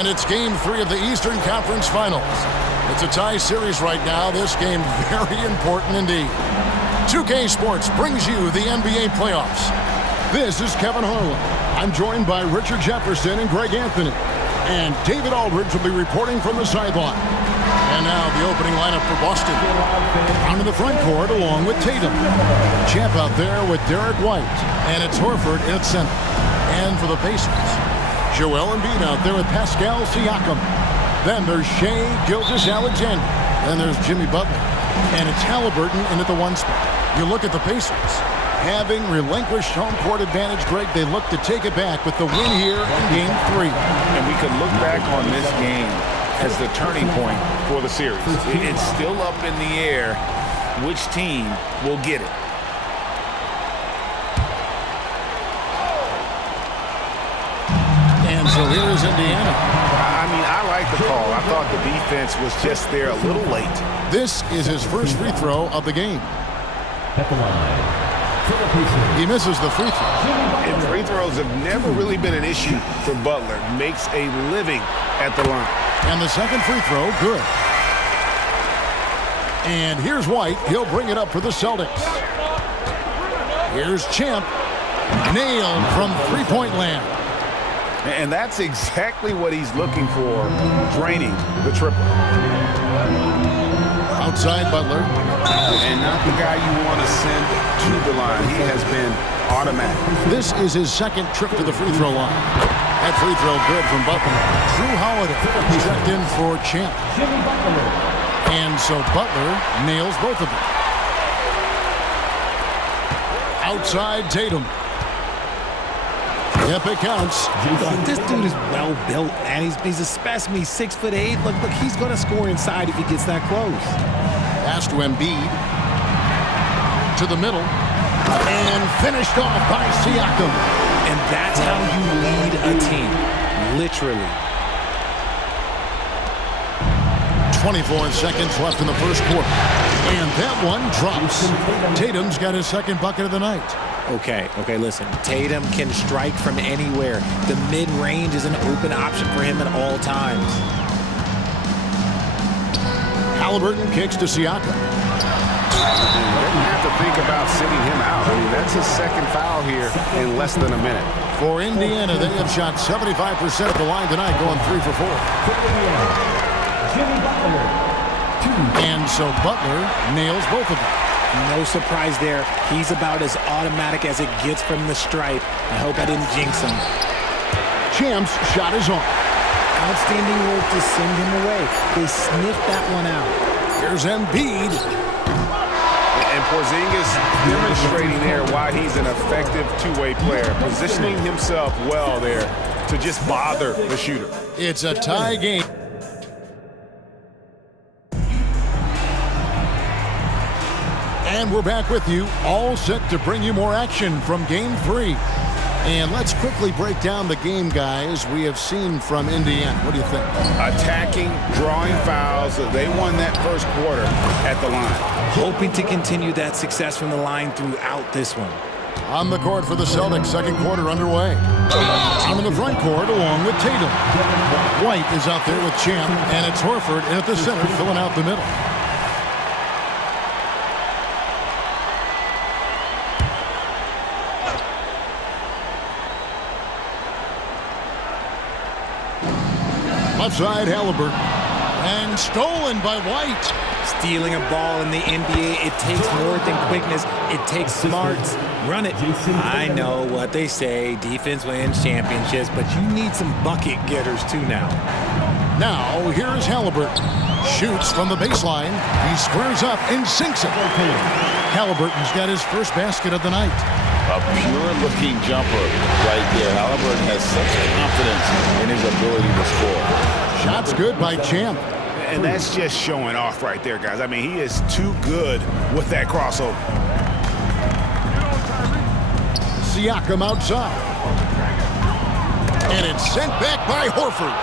And it's Game 3 of the Eastern Conference Finals. It's a tie series right now. This game very important indeed. 2K Sports brings you the NBA playoffs. This is Kevin Harlan. I'm joined by Richard Jefferson and Greg Anthony. And David Aldridge will be reporting from the sideline. And now the opening lineup for Boston. Down in the front court along with Tatum. Champ out there with Derek White. And it's Horford in center. And for the Pacers, Joel Embiid out there with Pascal Siakam. Then there's Shai Gilgeous-Alexander. Then there's Jimmy Butler. And it's Halliburton in at the 1 spot. You look at the Pacers. Having relinquished home court advantage, Greg, they look to take it back with the win here in Game 3. And we can look back on this game as the turning point for the series. It's still up in the air which team will get it. And so here is Indiana. I mean, I like the call. I thought the defense was just there a little late. This is his first free throw of the game. He misses the free throw. And free throws have never really been an issue for Butler. Makes a living at the line. And the second free throw, good. And here's White. He'll bring it up for the Celtics. Here's Champ. Nailed from three-point land. And that's exactly what he's looking for, draining the triple. Outside Butler. And not the guy you want to send to the line. He has been automatic. This is his second trip to the free throw line. That free throw good from Butler. Drew Holiday checked in for Champ. And so Butler nails both of them. Outside Tatum. Yep, it counts. This dude is well built, and he's a specimen. He's 6'8". Look, he's going to score inside if he gets that close. Pass to Embiid. To the middle. And finished off by Siakam. And that's how you lead a team, literally. 24 seconds left in the first quarter. And that one drops. Tatum's got his second bucket of the night. Okay, listen. Tatum can strike from anywhere. The mid-range is an open option for him at all times. Halliburton kicks to Siakam. Didn't have to think about sitting him out. I mean, that's his second foul here in less than a minute. For Indiana, they have shot 75% at the line tonight, going 3 for 4. And so Butler nails both of them. No surprise there. He's about as automatic as it gets from the stripe. I hope I didn't jinx him. Champ's shot is on. Outstanding work to send him away. They sniffed that one out. Here's Embiid. And Porzingis demonstrating there why he's an effective two-way player, positioning himself well there to just bother the shooter. It's a tie game. And we're back with you, all set to bring you more action from Game 3. And let's quickly break down the game, guys, we have seen from Indiana. What do you think? Attacking, drawing fouls. They won that first quarter at the line. Hoping to continue that success from the line throughout this one. On the court for the Celtics, second quarter underway. I'm in the front court along with Tatum. White is out there with Champ, and it's Horford at the center filling out the middle. Left side, Halliburton. And stolen by White. Stealing a ball in the NBA, it takes more than quickness. It takes smarts. Run it. I know what they say, defense wins championships, but you need some bucket getters too now. Now, here's Halliburton. Shoots from the baseline. He squares up and sinks it. Halliburton's got his first basket of the night. A pure-looking jumper right there. Halliburton has such confidence in his ability to score. Shots good by Champ. And that's just showing off right there, guys. I mean, he is too good with that crossover. Siakam outside. And it's sent back by Horford.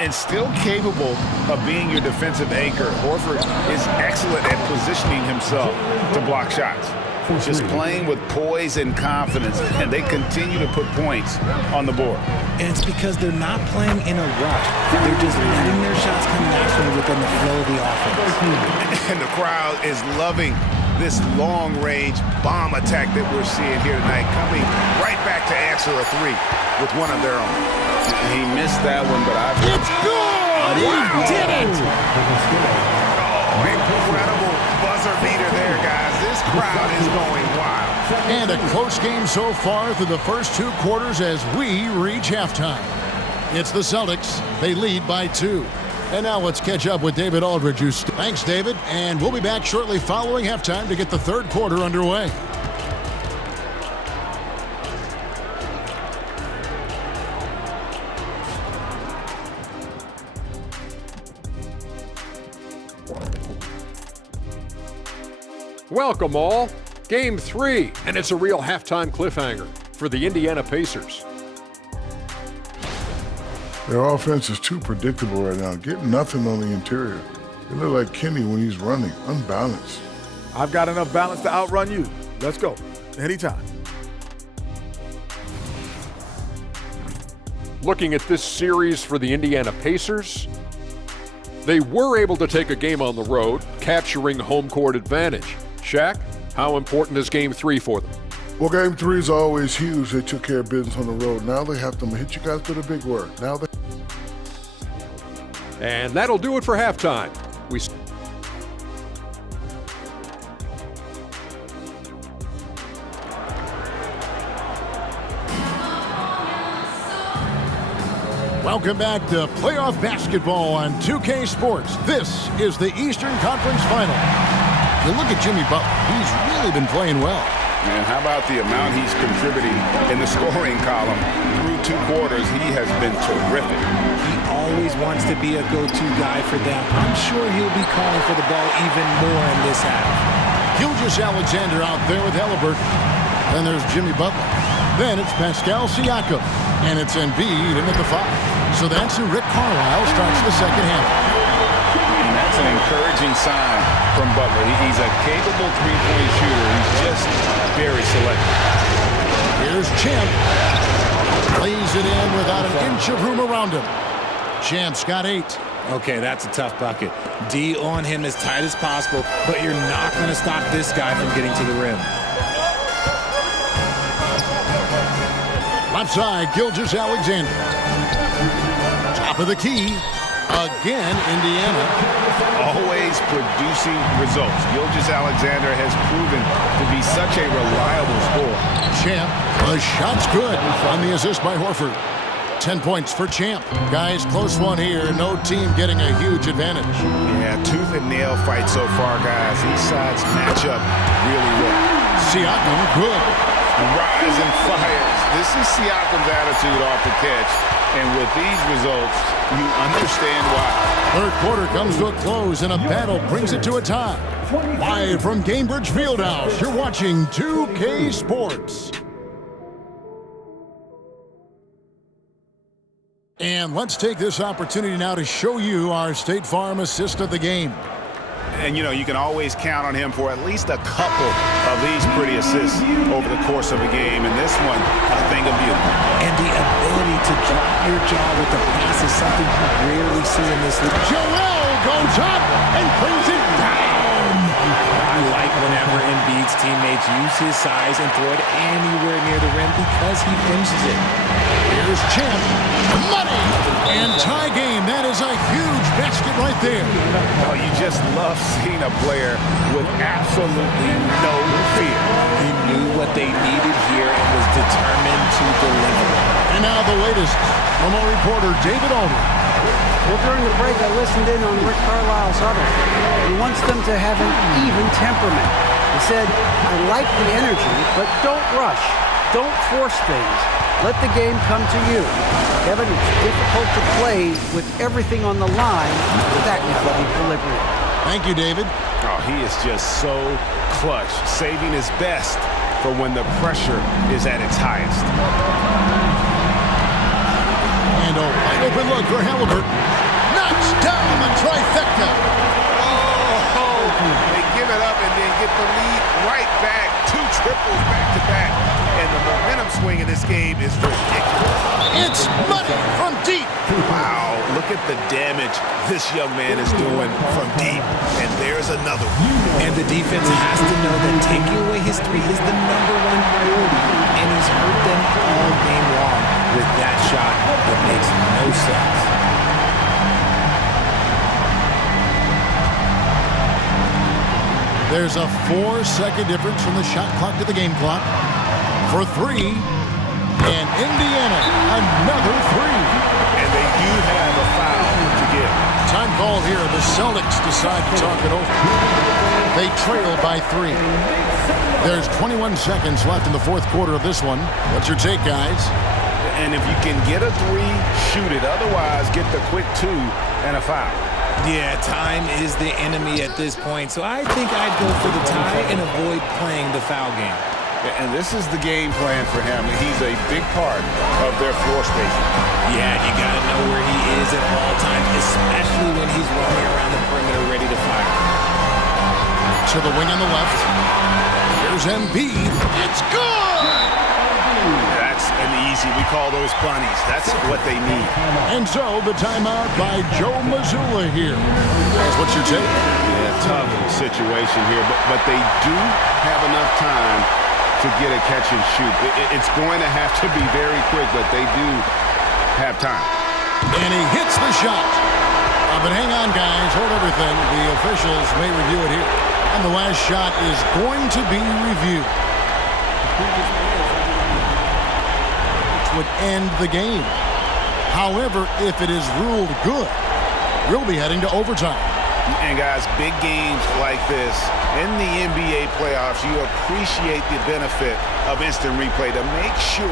And still capable of being your defensive anchor. Horford is excellent at positioning himself to block shots. just playing with poise and confidence, and they continue to put points on the board. And it's because they're not playing in a rush. They're just letting their shots come naturally within the flow of the offense. And the crowd is loving this long-range bomb attack that we're seeing here tonight, coming right back to answer a three with one of their own. He missed that one, but It's good! He did it! Oh, incredible buzzer beater there, guys. This crowd is going wild. And a close game so far through the first 2 quarters as we reach halftime. It's the Celtics. They lead by 2. And now let's catch up with David Aldridge. Thanks, David. And we'll be back shortly following halftime to get the third quarter underway. Welcome all. Game 3, and it's a real halftime cliffhanger for the Indiana Pacers. Their offense is too predictable right now. Get nothing on the interior. They look like Kenny when he's running, unbalanced. I've got enough balance to outrun you. Let's go. Anytime. Looking at this series for the Indiana Pacers, they were able to take a game on the road, capturing home court advantage. Shaq, how important is Game 3 for them? Well, Game 3 is always huge. They took care of business on the road. Now they have to hit you guys with a big word. And that'll do it for halftime. Welcome back to playoff basketball on 2K Sports. This is the Eastern Conference Final. You look at Jimmy Butler. He's really been playing well. Man, how about the amount he's contributing in the scoring column? Through 2 quarters, he has been terrific. He always wants to be a go-to guy for them. I'm sure he'll be calling for the ball even more in this half. Gilgeous-Alexander out there with Halliburton. Then there's Jimmy Butler. Then it's Pascal Siakam. And it's Embiid in at the 5. So that's who Rick Carlisle starts the second half. And that's an encouraging sign from Butler. He's a capable three-point shooter. He's just very selective. Here's Champ. Lays it in without an inch of room around him. Champ's got 8. Okay, that's a tough bucket. D on him as tight as possible, but you're not going to stop this guy from getting to the rim. Left side, Gilgeous-Alexander. Top of the key. Again, Indiana. Always producing results. Gilgeous-Alexander has proven to be such a reliable scorer. Champ, the shot's good on the assist by Horford. 10 points for Champ. Guys, close one here. No team getting a huge advantage. Yeah, tooth and nail fight so far, guys. These sides match up really well. Siakam, good. Rise and fires. This is Siakam's attitude off the catch. And with these results, you understand why. Third quarter comes to a close, and a battle brings it to a tie. Live from Gainbridge Fieldhouse, you're watching 2K Sports. And let's take this opportunity now to show you our State Farm assist of the game. And, you know, you can always count on him for at least a couple of these pretty assists over the course of a game. And this one, a thing of beauty. And the ability to drop your jaw with the pass is something you rarely see in this league. Joel goes up and brings it down. I like whenever Embiid's teammates use his size and throw it anywhere near the rim because he finishes it. Here's Champ. Money! And tie game. That is a huge basket right there. Oh, you just love seeing a player with absolutely no fear. He knew what they needed here and was determined to deliver. And now the latest from our reporter, David Aldridge. Well, during the break, I listened in on Rick Carlisle's huddle. He wants them to have an even temperament. He said, I like the energy, but don't rush. Don't force things. Let the game come to you. Kevin, it's difficult to play with everything on the line with that kind of equilibrium. Thank you, David. Oh, he is just so clutch, saving his best for when the pressure is at its highest. And a wide open look for Halliburton. Knocks down the trifecta. Oh, they give it up and then get the lead right back. 2 triples back-to-back. And the momentum swing in this game is ridiculous. It's money from deep. Wow, look at the damage this young man is doing from deep. And there's another one. And the defense has to know that taking away his three is the #1 priority. And he's hurt them all game long with that shot that makes no sense. There's a 4-second difference from the shot clock to the game clock. For 3, and Indiana, another 3. And they do have a foul to give. Time called here. The Celtics decide to talk it over. They trail by 3. There's 21 seconds left in the fourth quarter of this one. What's your take, guys? And if you can get a 3, shoot it. Otherwise, get the quick 2 and a foul. Yeah, time is the enemy at this point, so I think I'd go for the tie and avoid playing the foul game. And this is the game plan for him. He's a big part of their floor spacing. Yeah, you got to know where he is at all times, especially when he's roaming around the perimeter ready to fire. To the wing on the left. Here's Embiid. It's good! That's an easy. We call those bunnies. That's what they need. And so the timeout by Joe Mazzulla here. That's what you're taking. Yeah, tough situation here, but they do have enough time to get a catch and shoot. It's going to have to be very quick, but they do have time. And he hits the shot. But hang on, guys. Hold everything. The officials may review it here. And the last shot is going to be reviewed. Which would end the game. However, if it is ruled good, we'll be heading to overtime. And guys, big games like this in the NBA playoffs, you appreciate the benefit of instant replay to make sure.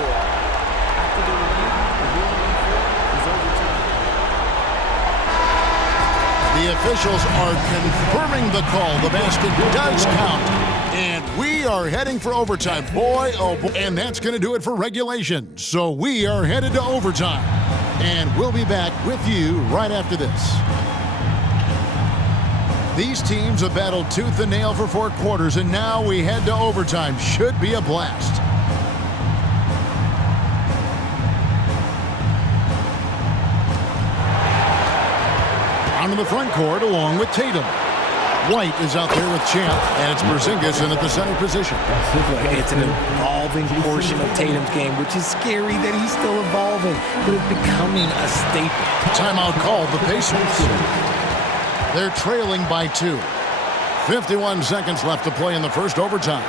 The officials are confirming the call. The basket does count. And we are heading for overtime. Boy, oh boy. And that's going to do it for regulation. So we are headed to overtime. And we'll be back with you right after this. These teams have battled tooth and nail for 4 quarters, and now we head to overtime. Should be a blast. Onto the front court along with Tatum. White is out there with Champ, and it's Porzingis in at the center position. It's an evolving portion of Tatum's game, which is scary that he's still evolving, but it's becoming a staple. Timeout called the Pacers. They're trailing by 2. 51 seconds left to play in the first overtime.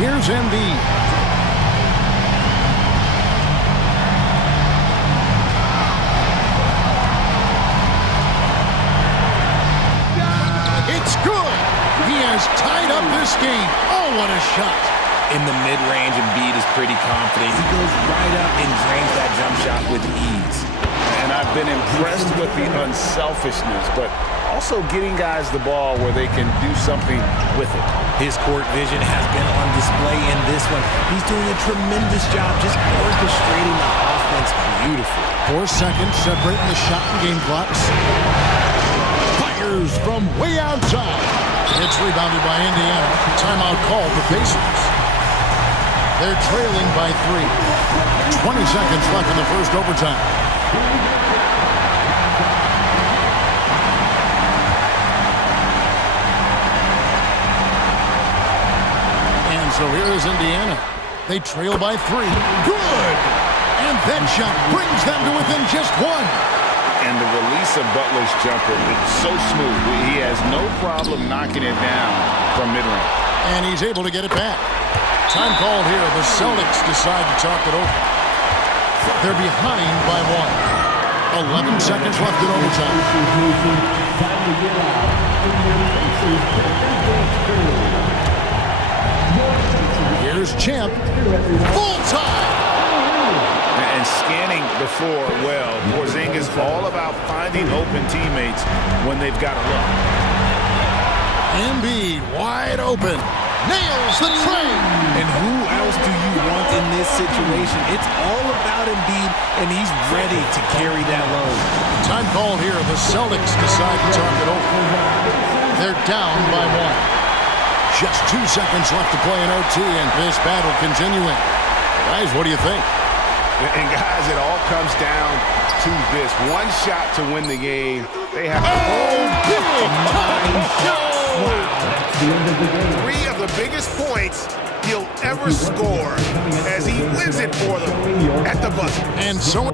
Here's Embiid. It's good. He has tied up this game. Oh, what a shot. In the mid-range, Embiid is pretty confident. He goes right up and drains that jump shot with ease. And I've been impressed with the unselfishness, but also getting guys the ball where they can do something with it. His court vision has been on display in this one. He's doing a tremendous job just orchestrating the offense beautifully. 4 seconds separating the shot and game clocks. Fires from way outside. It's rebounded by Indiana. Timeout called the Pacers. They're trailing by 3. 20 seconds left in the first overtime. So here is Indiana. They trail by 3. Good! And that shot brings them to within just 1. And the release of Butler's jumper is so smooth. He has no problem knocking it down from mid-range. And he's able to get it back. Time called here. The Celtics decide to talk it over. They're behind by 1. 11 seconds left in overtime. Here's Champ. Full time. And scanning the floor well. Porzingis all about finding open teammates when they've got a look. Embiid wide open. Nails the tray. And who else do you want in this situation? It's all about Embiid, and he's ready to carry that load. Time called here. The Celtics decide to talk it over. They're down by 1. Just 2 seconds left to play in OT, and this battle continuing. Guys, what do you think? And guys, it all comes down to this. One shot to win the game. They have big time shot. Wow. 3 of the biggest points he'll ever score as he wins it for them at the buzzer. And so